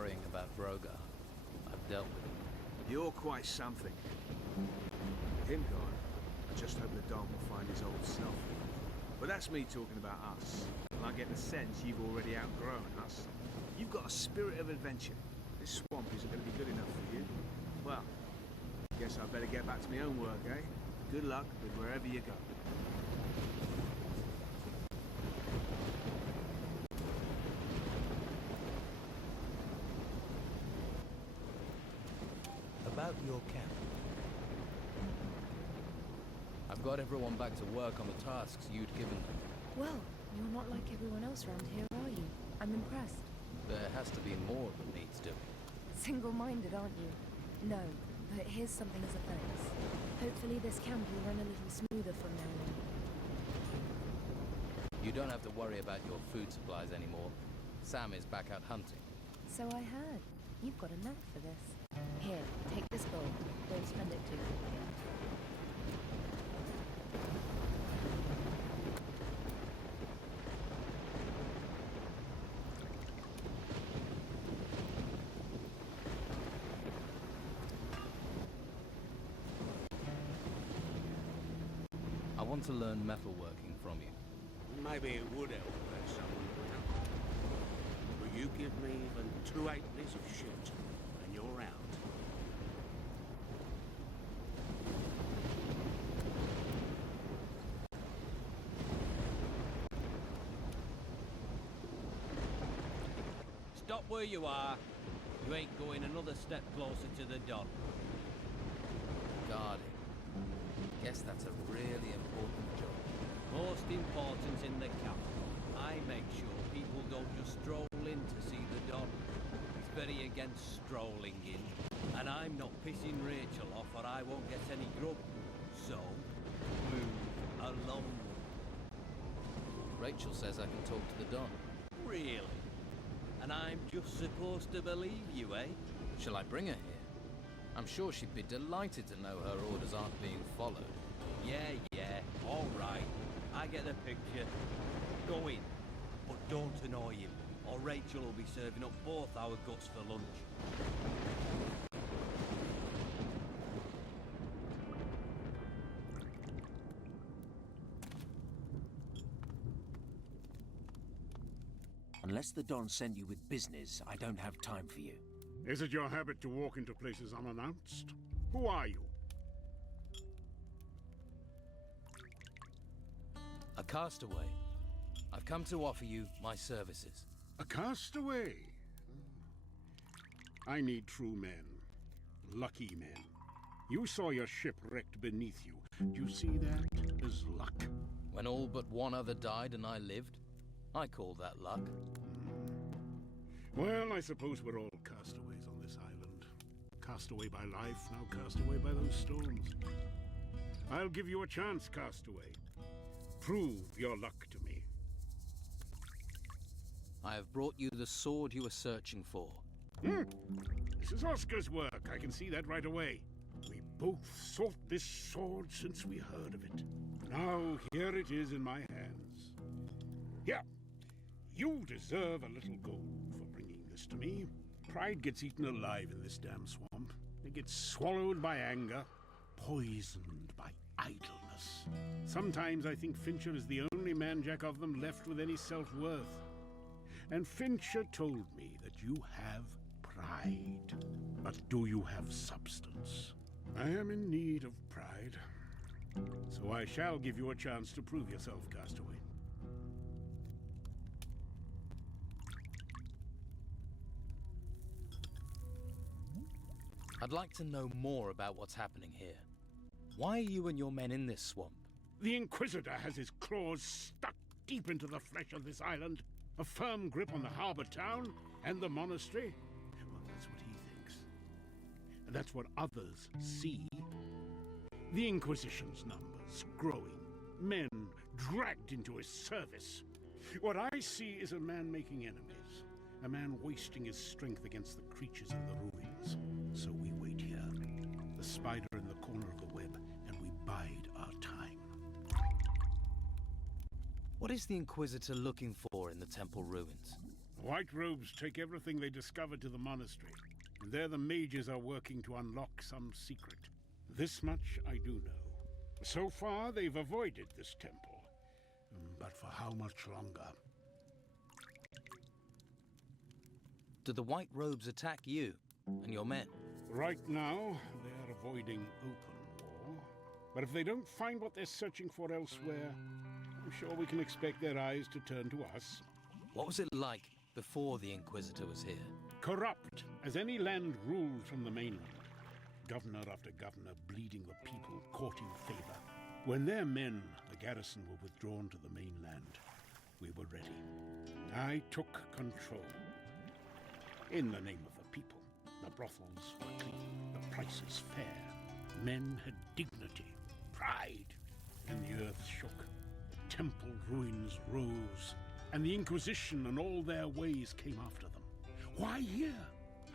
worrying about Brogar. I've dealt with him. You're quite something. With him gone, I just hope the Don will find his old self. But that's me talking about us. And I get the sense you've already outgrown us. You've got a spirit of adventure. This swamp isn't going to be good enough for you. Well, guess I better get back to my own work, eh? Good luck with wherever you go. About your camp. I've got everyone back to work on the tasks you'd given them. Well, you're not like everyone else around here, are you? I'm impressed. There has to be more that needs doing. Single-minded, aren't you? No, but here's something as a thanks. Hopefully this camp will run a little smoother from now on. You don't have to worry about your food supplies anymore. Sam is back out hunting. So I heard. You've got a knack for this. Here, take this gold. Don't spend it too quickly. I want to learn metalworking from you. Maybe it would help to have someone around. But you give me even 2 halfpennies of shit, and you're out. Stop where you are. You ain't going another step closer to the Don. Guarding. Guess that's a really important job. Most important in the capital. I make sure people don't just stroll in to see the Don. It's very against strolling in. And I'm not pissing Rachel off or I won't get any grub. So, move along. Rachel says I can talk to the Don. Really? And I'm just supposed to believe you, eh? Shall I bring her here? I'm sure she'd be delighted to know her orders aren't being followed. Yeah, all right. I get the picture. Go in, but don't annoy him, or Rachel will be serving up both our guts for lunch. Unless the Don sent you with business, I don't have time for you. Is it your habit to walk into places unannounced? Who are you? A castaway. I've come to offer you my services. A castaway? I need true men. Lucky men. You saw your ship wrecked beneath you. Do you see that as luck? When all but one other died and I lived, I call that luck. Well, I suppose we're all castaways on this island. Castaway by life, now castaway by those storms. I'll give you a chance, castaway. Prove your luck to me. I have brought you the sword you were searching for. This is Oscar's work. I can see that right away. We both sought this sword since we heard of it. Now, here it is in my hands. Here. You deserve a little gold for bringing this to me. Pride gets eaten alive in this damn swamp. It gets swallowed by anger, poisoned by idleness. Sometimes I think Fincher is the only man-jack of them left with any self-worth. And Fincher told me that you have pride. But do you have substance? I am in need of pride. So I shall give you a chance to prove yourself, castaway. I'd like to know more about what's happening here. Why are you and your men in this swamp? The Inquisitor has his claws stuck deep into the flesh of this island. A firm grip on the harbor town and the monastery. Well, that's what he thinks. And that's what others see. The Inquisition's numbers growing. Men dragged into his service. What I see is a man making enemies. A man wasting his strength against the creatures in the ruins. So we wait here, the spider in the corner of the web, and we bide our time. What is the Inquisitor looking for in the temple ruins? The White Robes take everything they discover to the monastery, and there the mages are working to unlock some secret. This much I do know. So far, they've avoided this temple. But for how much longer? Do the White Robes attack you and your men? Right now, they're avoiding open war. But if they don't find what they're searching for elsewhere, I'm sure we can expect their eyes to turn to us. What was it like before the Inquisitor was here? Corrupt as any land ruled from the mainland. Governor after governor bleeding the people, courting favor. When their men, the garrison, were withdrawn to the mainland, we were ready. I took control. In the name of the people. The brothels were clean, the prices fair. Men had dignity, pride. And the earth shook. Temple ruins rose, and the Inquisition and all their ways came after them. Why here?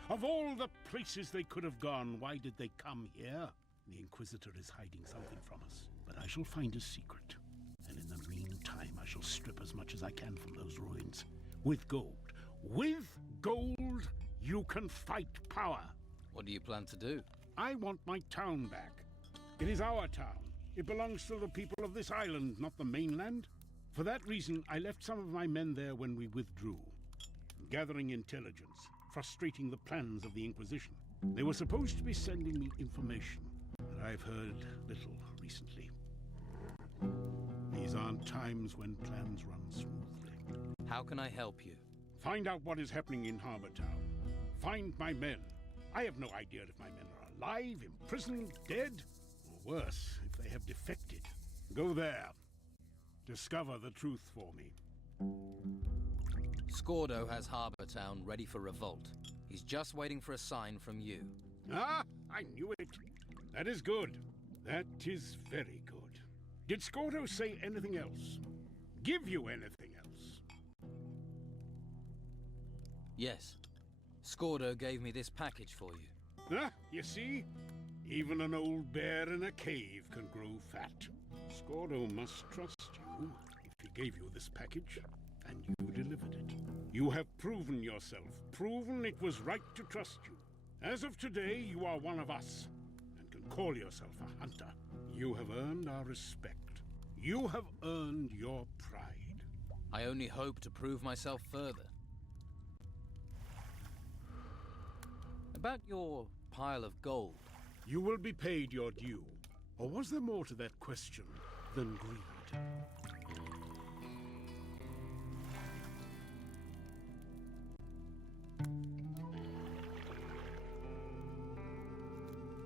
Of all the places they could have gone, why did they come here? The Inquisitor is hiding something from us, but I shall find his secret. And in the meantime, I shall strip as much as I can from those ruins. With gold. With gold, you can fight power. What do you plan to do? I want my town back. It is our town. It belongs to the people of this island, not the mainland. For that reason, I left some of my men there when we withdrew, gathering intelligence, frustrating the plans of the Inquisition. They were supposed to be sending me information, but I've heard little recently. These aren't times when plans run smoothly. How can I help you? Find out what is happening in Harbor Town. Find my men. I have no idea if my men are alive, imprisoned, dead, or worse, if they have defected. Go there. Discover the truth for me. Scordo has Harbor Town ready for revolt. He's just waiting for a sign from you. Ah, I knew it. That is good. That is very good. Did Scordo say anything else? Give you anything else? Yes. Scordo gave me this package for you. Ah, you see? Even an old bear in a cave can grow fat. Scordo must trust you if he gave you this package, and you delivered it. You have proven yourself, proven it was right to trust you. As of today, you are one of us, and can call yourself a hunter. You have earned our respect. You have earned your pride. I only hope to prove myself further. About your pile of gold. You will be paid your due. Or was there more to that question than greed?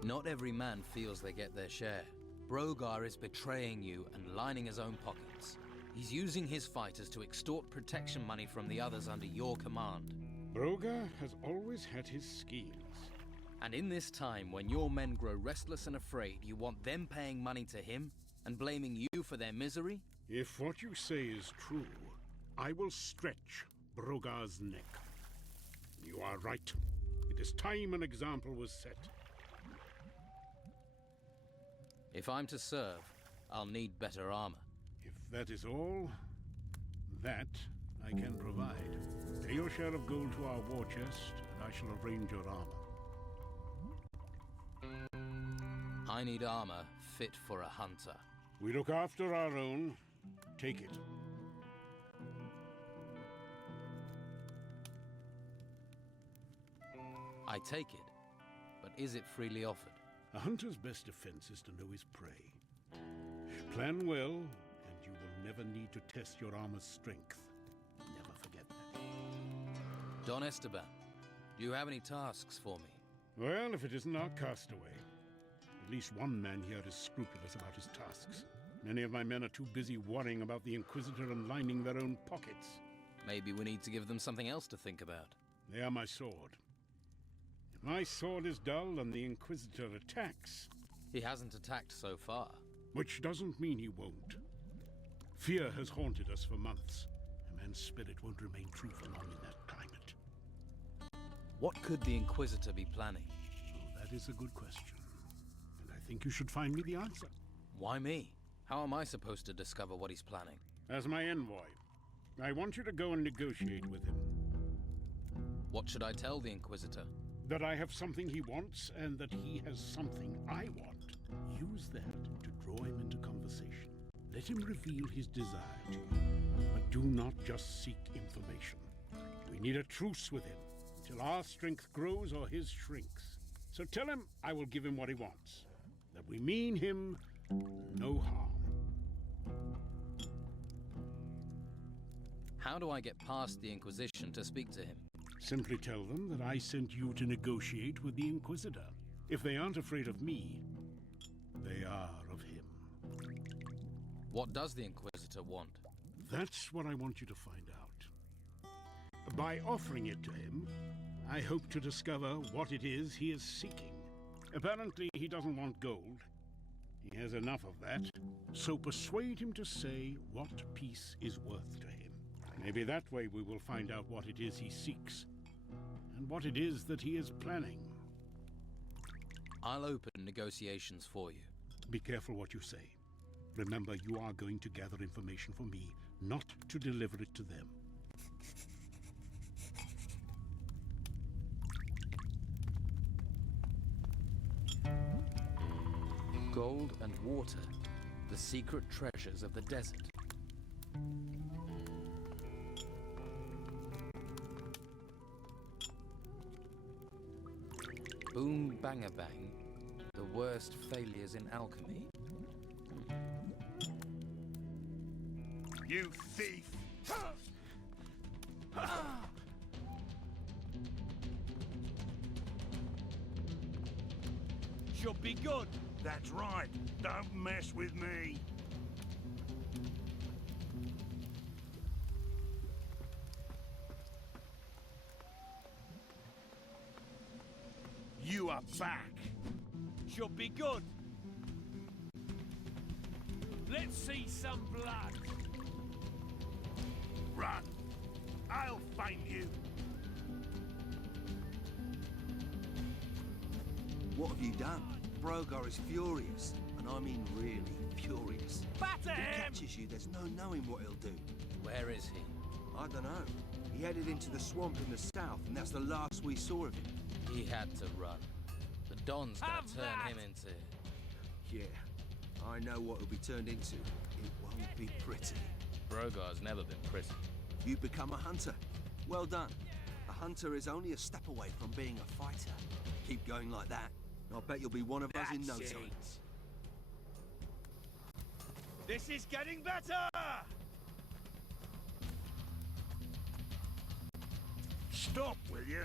Not every man feels they get their share. Brogar is betraying you and lining his own pockets. He's using his fighters to extort protection money from the others under your command. Brogar has always had his schemes. And in this time, when your men grow restless and afraid, you want them paying money to him and blaming you for their misery? If what you say is true, I will stretch Brogar's neck. You are right. It is time an example was set. If I'm to serve, I'll need better armor. If that is all, that I can provide. Pay your share of gold to our war chest, and I shall arrange your armor. I need armor fit for a hunter. We look after our own. Take it. I take it, but is it freely offered? A hunter's best defense is to know his prey. Plan well, and you will never need to test your armor's strength. Never forget that. Don Esteban, do you have any tasks for me? Well, if it isn't our castaway. At least one man here is scrupulous about his tasks. Many of my men are too busy worrying about the Inquisitor and lining their own pockets. Maybe we need to give them something else to think about. They are my sword. If my sword is dull and the Inquisitor attacks... He hasn't attacked so far. Which doesn't mean he won't. Fear has haunted us for months. A man's spirit won't remain true for long in that climate. What could the Inquisitor be planning? Oh, that is a good question. And I think you should find me the answer. Why me? How am I supposed to discover what he's planning? As my envoy, I want you to go and negotiate with him. What should I tell the Inquisitor? That I have something he wants and that he has something I want. Use that to draw him into conversation. Let him reveal his desire to you. But do not just seek information. We need a truce with him until our strength grows or his shrinks. So tell him I will give him what he wants. That we mean him no harm. How do I get past the Inquisition to speak to him? Simply tell them that I sent you to negotiate with the Inquisitor. If they aren't afraid of me, they are of him. What does the Inquisitor want? That's what I want you to find out. By offering it to him, I hope to discover what it is he is seeking. Apparently, he doesn't want gold. He has enough of that. So persuade him to say what peace is worth to him. Maybe that way we will find out what it is he seeks, and what it is that he is planning. I'll open negotiations for you. Be careful what you say. Remember, you are going to gather information for me, not to deliver it to them. Gold and water, the secret treasures of the desert. Boom Banger Bang, the worst failures in alchemy. You thief! Should be good. That's right. Don't mess with me. You are back. Should be good. Let's see some blood. Run. I'll find you. What have you done? Brogar is furious, and I mean really furious. Batter If he him! catches you, there's no knowing what he'll do. Where is he? I don't know. He headed into the swamp in the south, and that's the last we saw of him. He had to run. The Don's gonna Have turn that! him into... Yeah, I know what he'll be turned into. It won't be pretty. Brogar's never been pretty. You've become a hunter. Well done. A hunter is only a step away from being a fighter. Keep going like that. I'll bet you'll be one of us in no That's time. it. This is getting better! Stop, will you?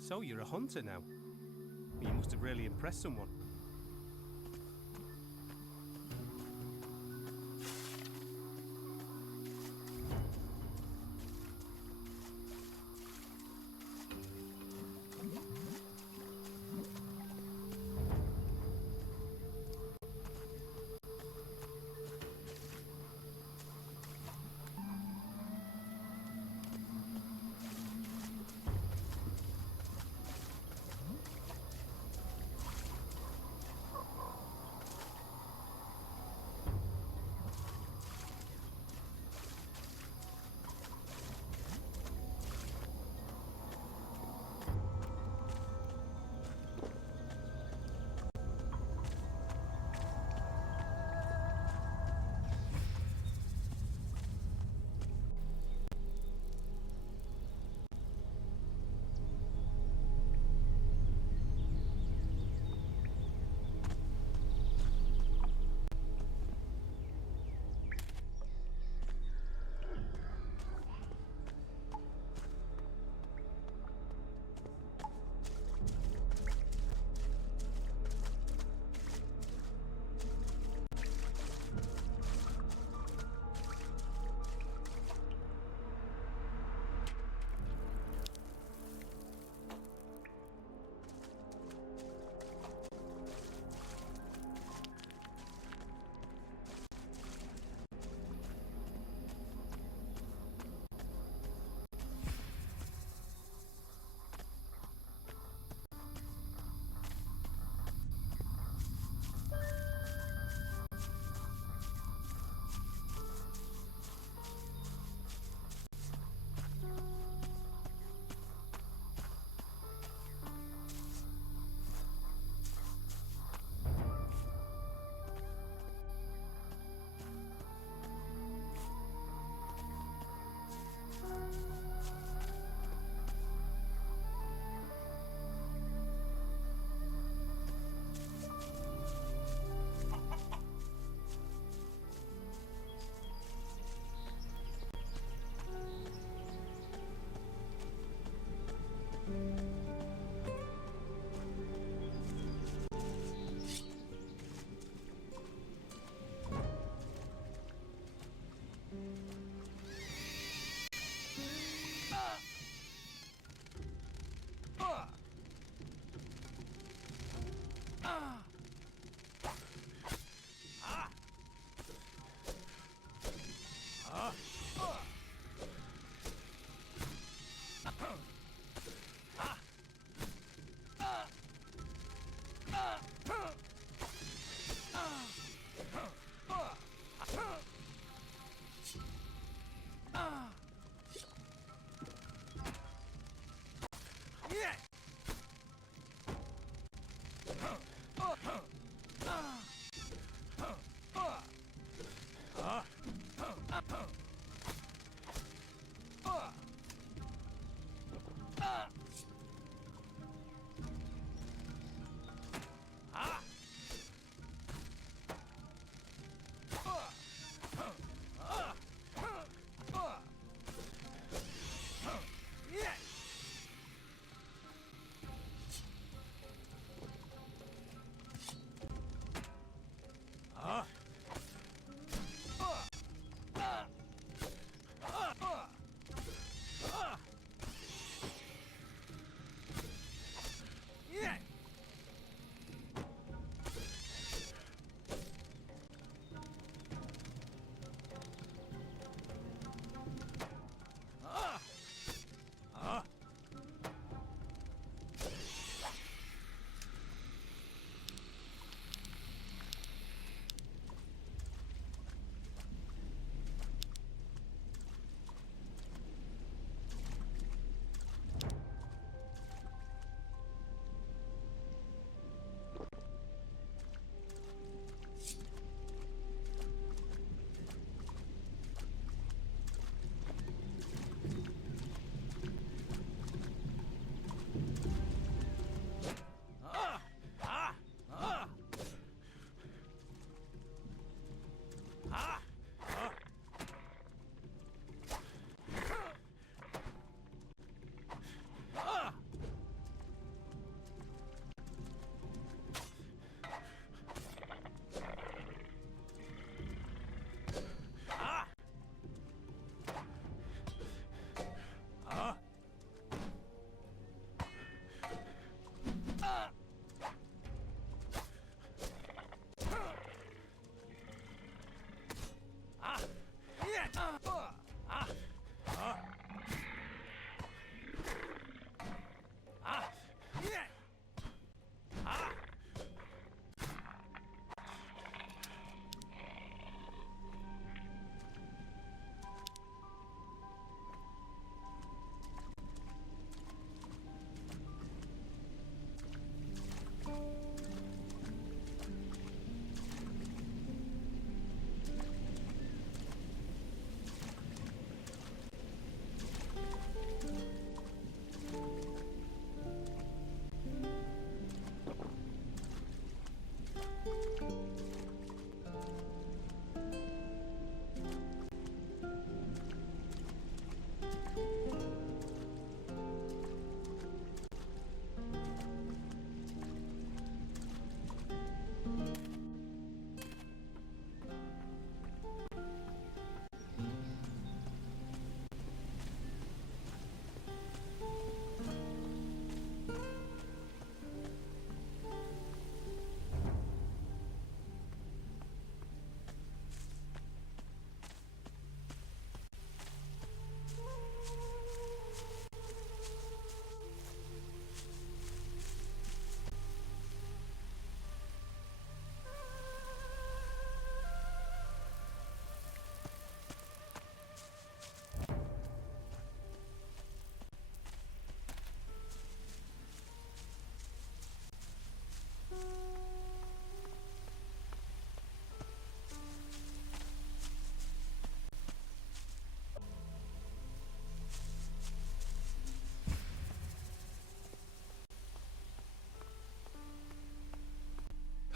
So you're a hunter now? You must have really impressed someone.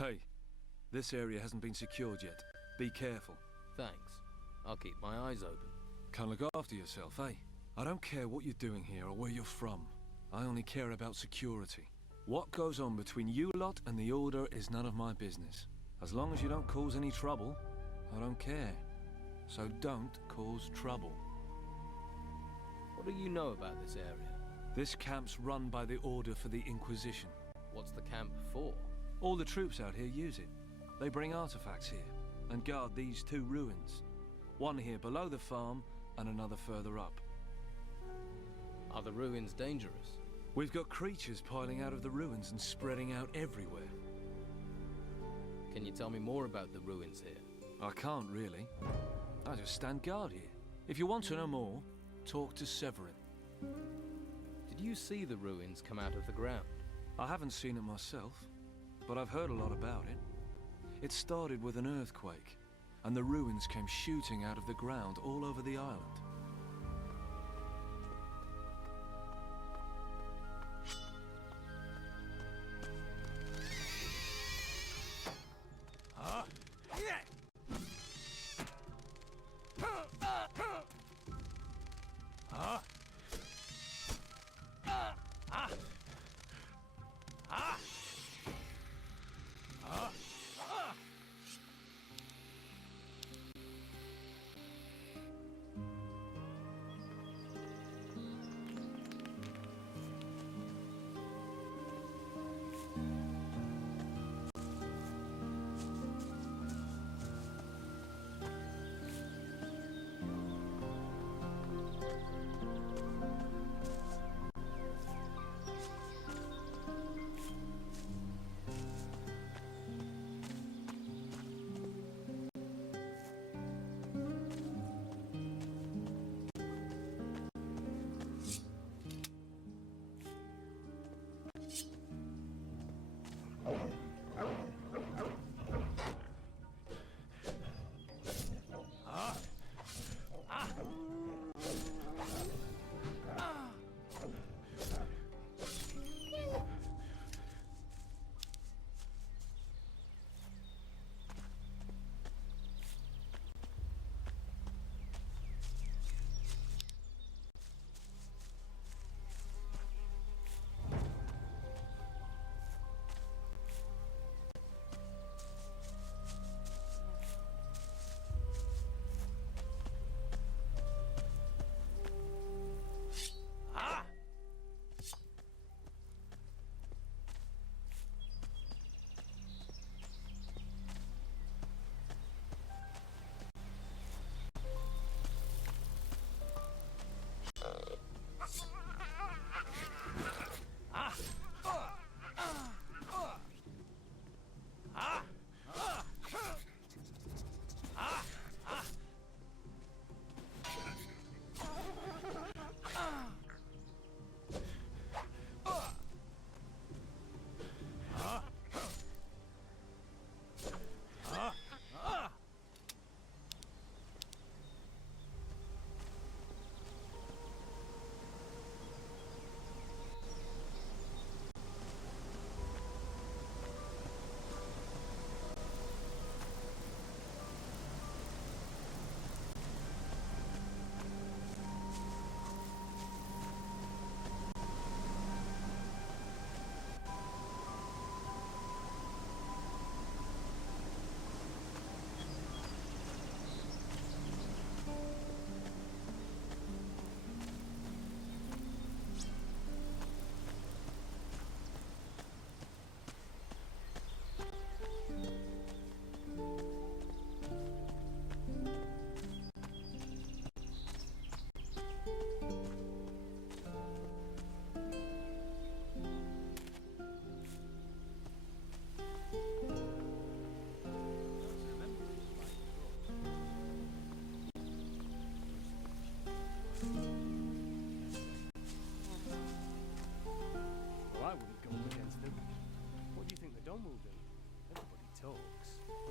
Hey, this area hasn't been secured yet. Be careful. Thanks. I'll keep my eyes open. Can look after yourself, eh? I don't care what you're doing here or where you're from. I only care about security. What goes on between you lot and the Order is none of my business. As long as you don't cause any trouble, I don't care. So don't cause trouble. What do you know about this area? This camp's run by the Order for the Inquisition. What's the camp for? All the troops out here use it. They bring artifacts here and guard these two ruins. One here below the farm and another further up. Are the ruins dangerous? We've got creatures piling out of the ruins and spreading out everywhere. Can you tell me more about the ruins here? I can't really. I just stand guard here. If you want to know more, talk to Severin. Did you see the ruins come out of the ground? I haven't seen it myself, but I've heard a lot about it. It started with an earthquake, and the ruins came shooting out of the ground all over the island.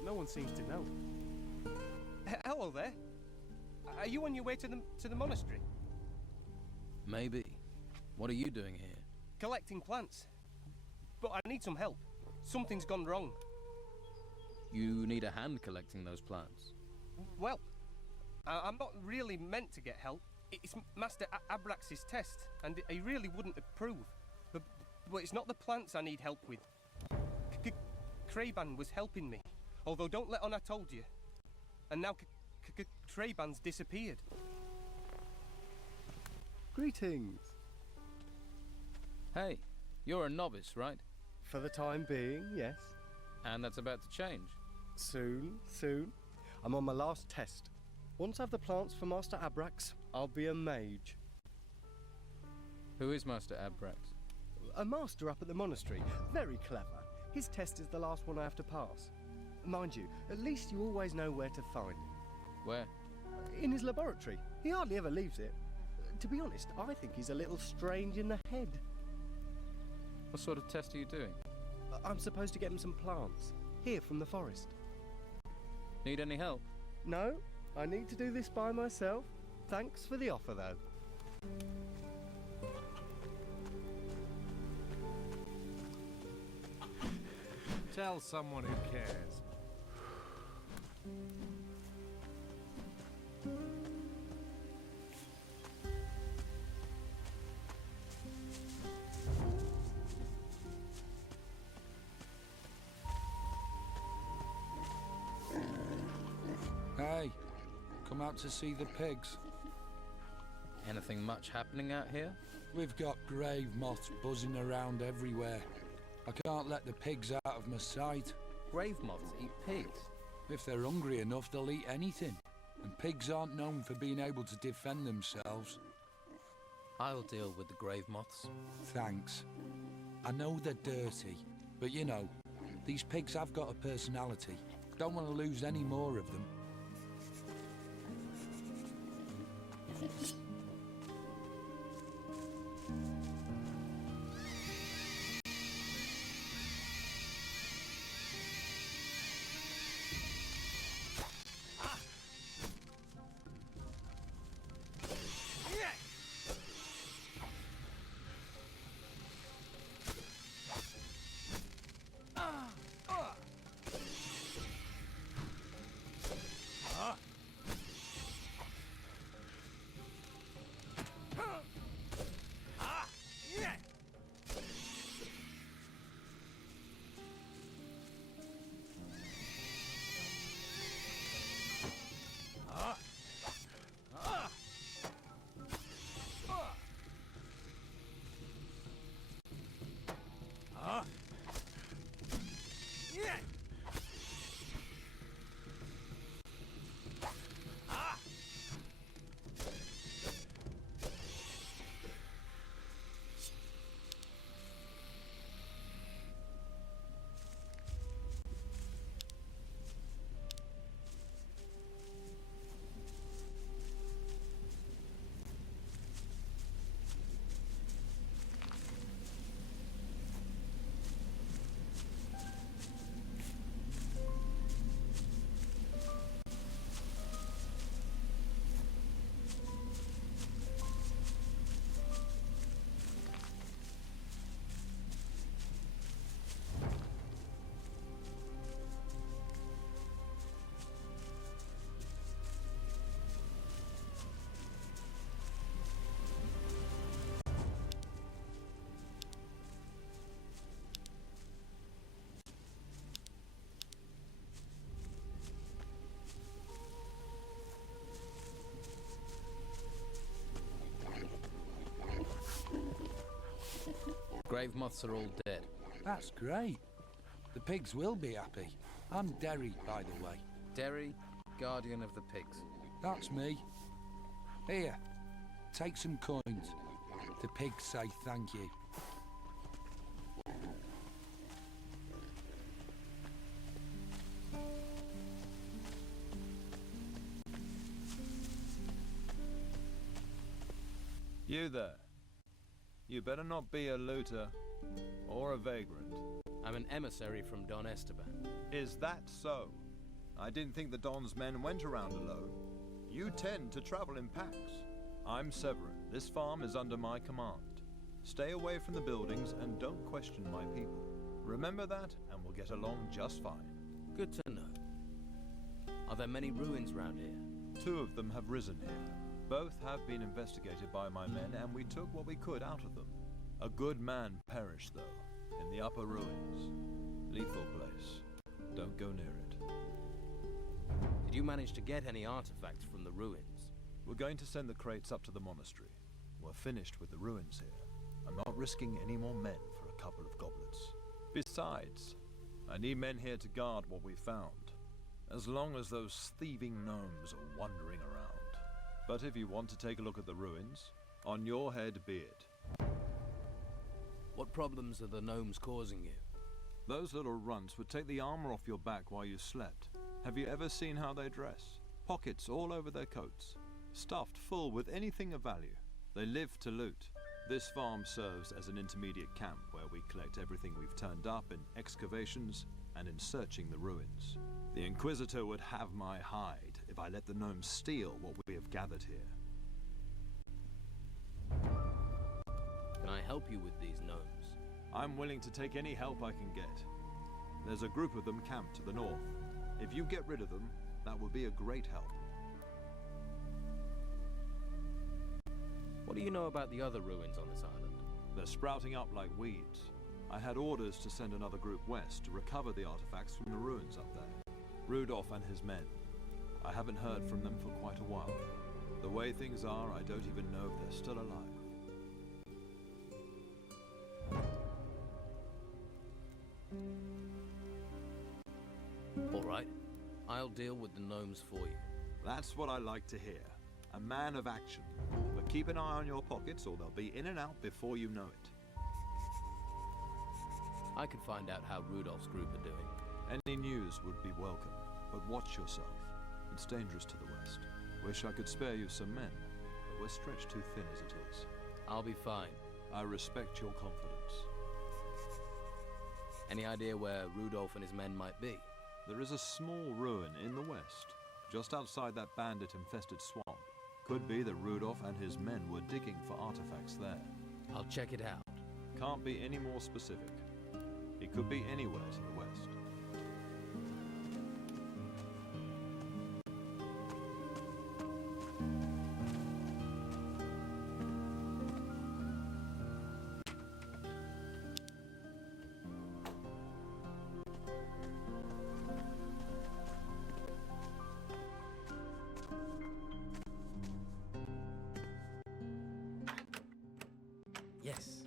No one seems to know. Hello there. Are you on your way to the monastery? Maybe. What are you doing here? Collecting plants. But I need some help. Something's gone wrong. You need a hand collecting those plants. Well, I'm not really meant to get help. It's Master Abrax's test, and he really wouldn't approve. But it's not the plants I need help with. Kraban was helping me, although don't let on I told you. And now Kraban's disappeared. Greetings. Hey, you're a novice, right? For the time being, yes. And that's about to change. Soon, soon. I'm on my last test. Once I have the plants for Master Abrax, I'll be a mage. Who is Master Abrax? A master up at the monastery. Very clever. His test is the last one I have to pass. Mind you, at least you always know where to find him. Where? In his laboratory. He hardly ever leaves it. To be honest, I think he's a little strange in the head. What sort of test are you doing? I'm supposed to get him some plants. Here from the forest. Need any help? No, I need to do this by myself. Thanks for the offer, though. Tell someone who cares. Hey, come out to see the pigs. Anything much happening out here? We've got grave moths buzzing around everywhere. I can't let the pigs out of my sight. Grave moths eat pigs? If they're hungry enough, they'll eat anything. And pigs aren't known for being able to defend themselves. I'll deal with the grave moths. Thanks. I know they're dirty, but you know, these pigs have got a personality. Don't want to lose any more of them. Grave moths are all dead. That's great. The pigs will be happy. I'm Derry, by the way. Derry, guardian of the pigs. That's me. Here, take some coins. The pigs say thank you. You there. You better not be a looter or a vagrant. I'm an emissary from Don Esteban. Is that so? I didn't think the Don's men went around alone. You tend to travel in packs. I'm Severin. This farm is under my command. Stay away from the buildings and don't question my people. Remember that, and we'll get along just fine. Good to know. Are there many ruins round here? 2 of them have risen here. Both have been investigated by my men, and we took what we could out of them. A good man perished, though, in the upper ruins. Lethal place. Don't go near it. Did you manage to get any artifacts from the ruins? We're going to send the crates up to the monastery. We're finished with the ruins here. I'm not risking any more men for a couple of goblets. Besides, I need men here to guard what we found, as long as those thieving gnomes are wandering around. But if you want to take a look at the ruins, on your head be it. What problems are the gnomes causing you? Those little runts would take the armor off your back while you slept. Have you ever seen how they dress? Pockets all over their coats, stuffed full with anything of value. They live to loot. This farm serves as an intermediate camp where we collect everything we've turned up in excavations and in searching the ruins. The Inquisitor would have my hide if I let the gnomes steal what we have gathered here. Can I help you with these gnomes? I'm willing to take any help I can get. There's a group of them camped to the north. If you get rid of them, that would be a great help. What do you know about the other ruins on this island? They're sprouting up like weeds. I had orders to send another group west to recover the artifacts from the ruins up there. Rudolph and his men. I haven't heard from them for quite a while. The way things are, I don't even know if they're still alive. All right. I'll deal with the gnomes for you. That's what I like to hear. A man of action. But keep an eye on your pockets or they'll be in and out before you know it. I can find out how Rudolph's group are doing. Any news would be welcome, but watch yourself. It's dangerous to the west. Wish I could spare you some men, but we're stretched too thin as it is. I'll be fine. I respect your confidence. Any idea where Rudolph and his men might be? There is a small ruin in the west, just outside that bandit-infested swamp. Could be that Rudolph and his men were digging for artifacts there. I'll check it out. Can't be any more specific. It could be anywhere to the west. Yes.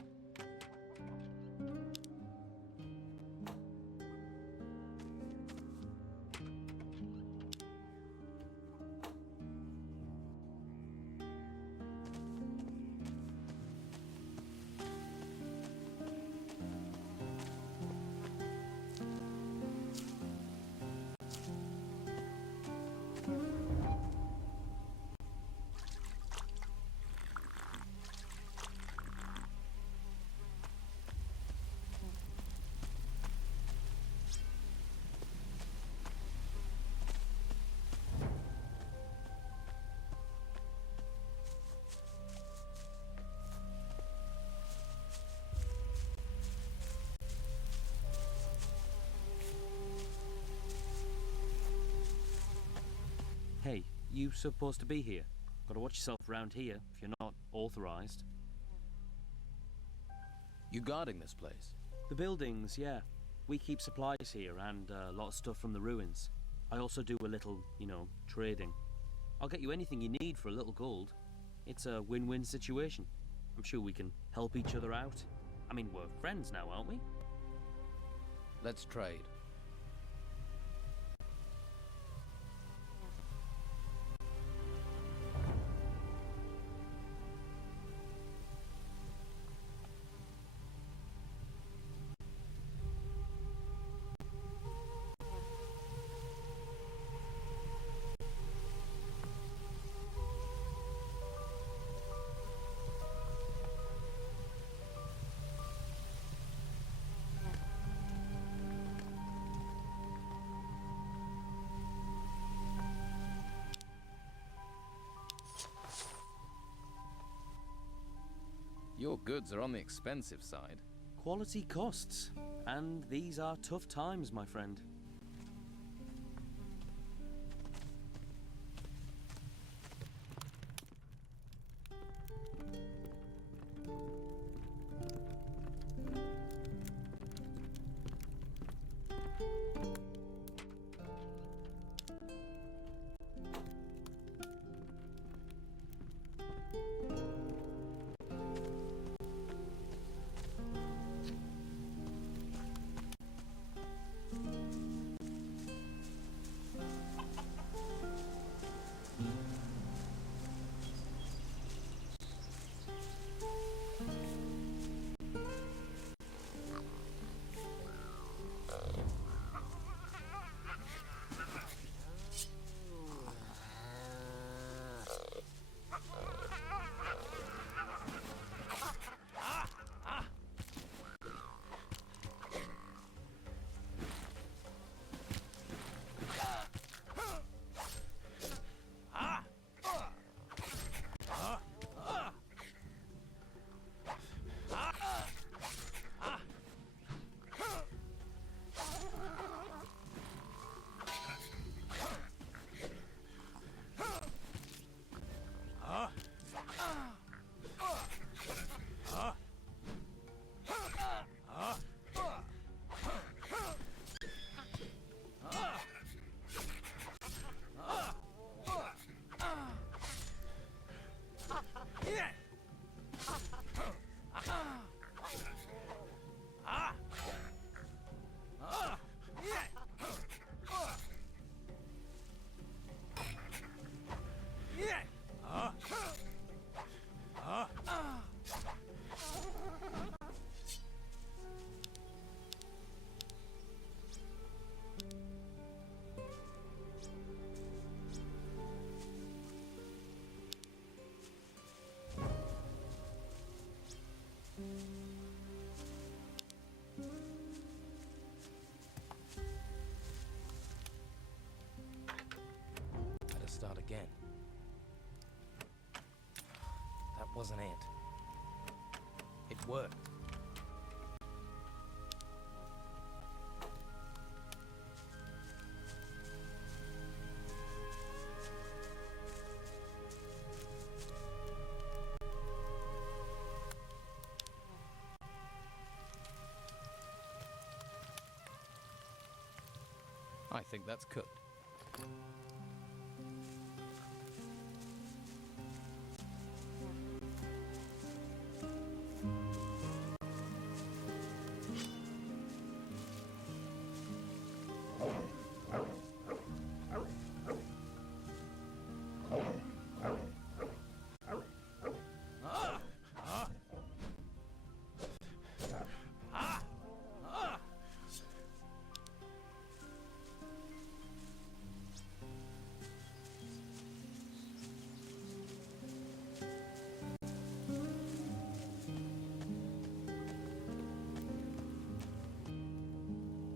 Hey, you supposed to be here. Gotta watch yourself around here if you're not authorized. You guarding this place? The buildings, yeah. We keep supplies here and a lot of stuff from the ruins. I also do a little, trading. I'll get you anything you need for a little gold. It's a win-win situation. I'm sure we can help each other out. I mean, we're friends now, aren't we? Let's trade. Your goods are on the expensive side. Quality costs. And these are tough times, my friend. start again. That wasn't it. It worked. I think that's cooked.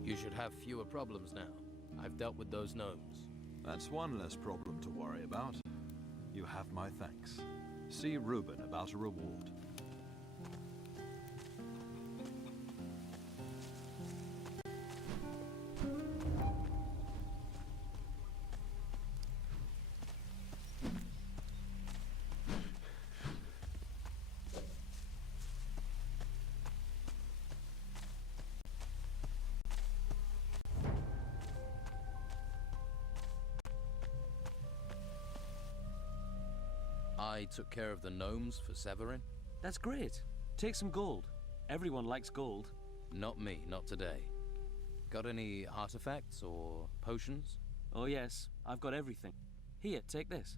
You should have fewer problems now. I've dealt with those gnomes. That's one less problem to worry about. You have my thanks. See Reuben about a reward. I took care of the gnomes for Severin. That's great. Take some gold. Everyone likes gold. Not me, not today. Got any artifacts or potions? Oh yes, I've got everything. Here, take this.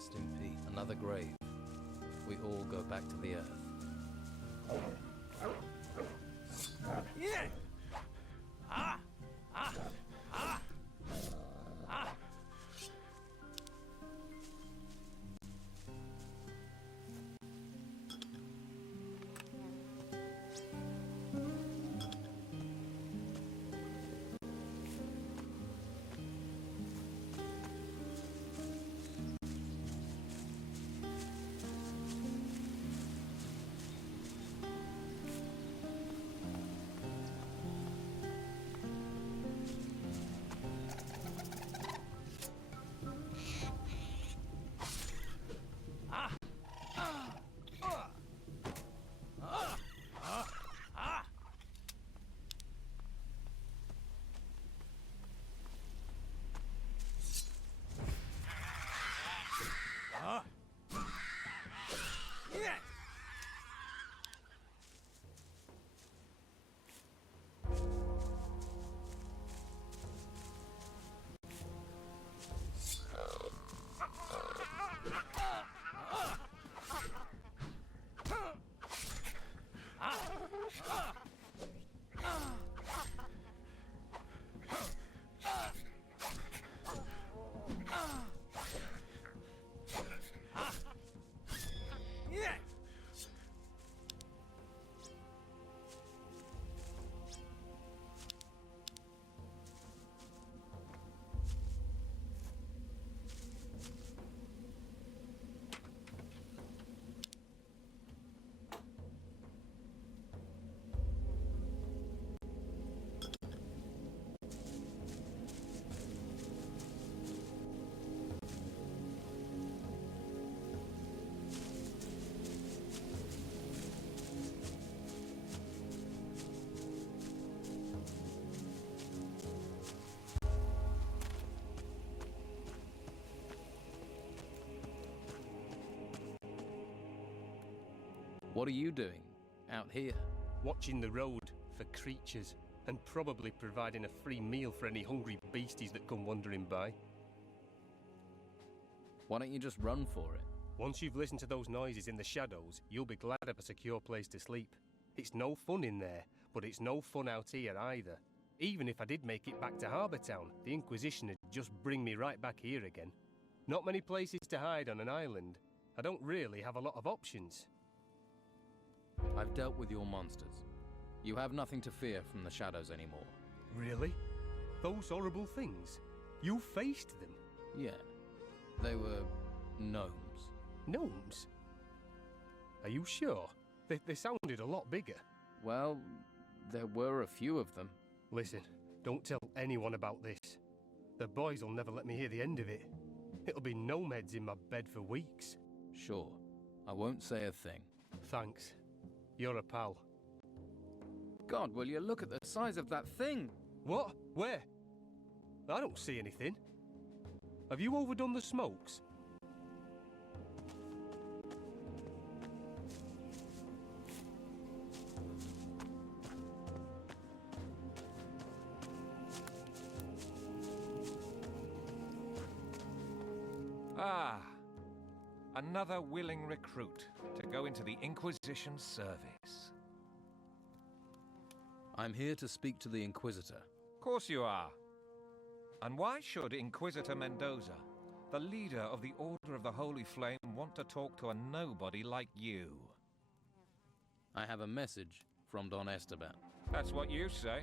rest in peace. Another grave. We all go back to the earth. Yeah! Ah! Ah! Ah! Ah! What are you doing out here? Watching the road for creatures, and probably providing a free meal for any hungry beasties that come wandering by. Why don't you just run for it? Once you've listened to those noises in the shadows, you'll be glad of a secure place to sleep. It's no fun in there, but it's no fun out here either. Even if I did make it back to Harbour Town, the Inquisition would just bring me right back here again. Not many places to hide on an island. I don't really have a lot of options. I've dealt with your monsters. You have nothing to fear from the shadows anymore. Really? Those horrible things? You faced them? Yeah. They were gnomes. Gnomes? Are you sure? They sounded a lot bigger. Well, there were a few of them. Listen, don't tell anyone about this. The boys will never let me hear the end of it. It'll be nomads in my bed for weeks. Sure. I won't say a thing. Thanks. You're a pal. God, will you look at the size of that thing? What? Where? I don't see anything. Have you overdone the smokes? Ah, another willing recruit to go into the Inquisition's service. I'm here to speak to the Inquisitor. Of course you are. And why should Inquisitor Mendoza, the leader of the Order of the Holy Flame, want to talk to a nobody like you? I have a message from Don Esteban. That's what you say.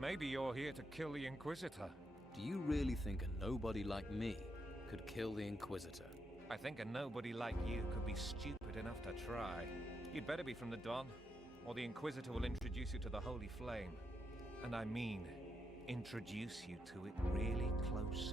Maybe you're here to kill the Inquisitor. Do you really think a nobody like me could kill the Inquisitor? I think a nobody like you could be stupid enough to try. You'd better be from the Don, or the Inquisitor will introduce you to the Holy Flame. And I mean, introduce you to it really close